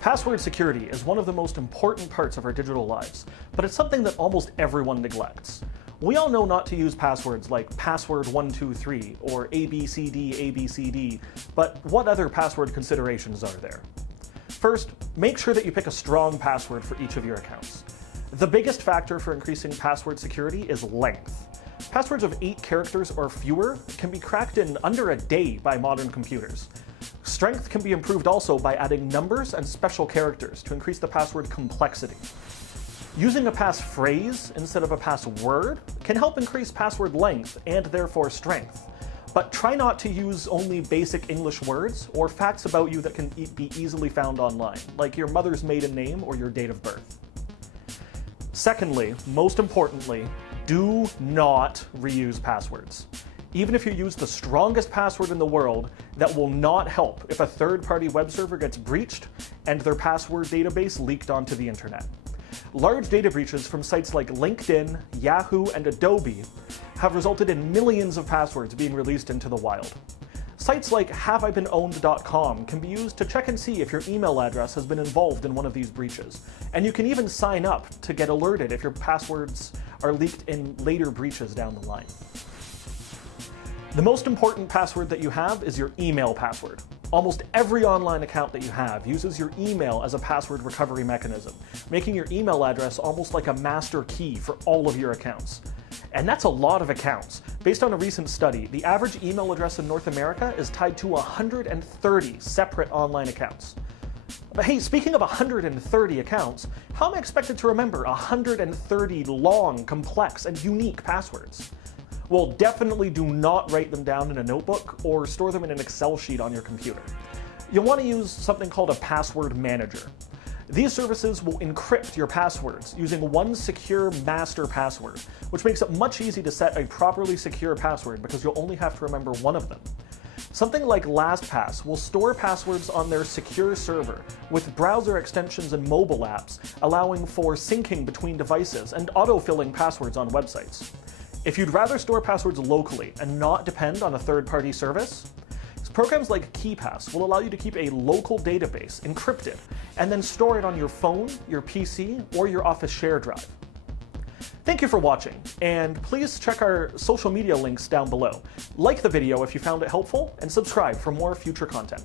Password security is one of the most important parts of our digital lives, but it's something that almost everyone neglects. We all know not to use passwords like password123 or ABCD, but what other password considerations are there? First, make sure that you pick a strong password for each of your accounts. The biggest factor for increasing password security is length. Passwords of 8 characters or fewer can be cracked in under a day by modern computers. Strength can be improved also by adding numbers and special characters to increase the password complexity. Using a passphrase instead of a password can help increase password length and therefore strength. But try not to use only basic English words or facts about you that can be easily found online, like your mother's maiden name or your date of birth. Secondly, most importantly, do not reuse passwords. Even if you use the strongest password in the world, that will not help if a third-party web server gets breached and their password database leaked onto the internet. Large data breaches from sites like LinkedIn, Yahoo, and Adobe have resulted in millions of passwords being released into the wild. Sites like haveibeenowned.com can be used to check and see if your email address has been involved in one of these breaches. And you can even sign up to get alerted if your passwords are leaked in later breaches down the line. The most important password that you have is your email password. Almost every online account that you have uses your email as a password recovery mechanism, making your email address almost like a master key for all of your accounts. And that's a lot of accounts. Based on a recent study, the average email address in North America is tied to 130 separate online accounts. But hey, speaking of 130 accounts, how am I expected to remember 130 long, complex, and unique passwords? Well, definitely do not write them down in a notebook or store them in an Excel sheet on your computer. You'll want to use something called a password manager. These services will encrypt your passwords using one secure master password, which makes it much easier to set a properly secure password because you'll only have to remember one of them. Something like LastPass will store passwords on their secure server with browser extensions and mobile apps, allowing for syncing between devices and autofilling passwords on websites. If you'd rather store passwords locally and not depend on a third-party service, programs like KeePass will allow you to keep a local database encrypted and then store it on your phone, your PC, or your Office share drive. Thank you for watching, and please check our social media links down below. Like the video if you found it helpful, and subscribe for more future content.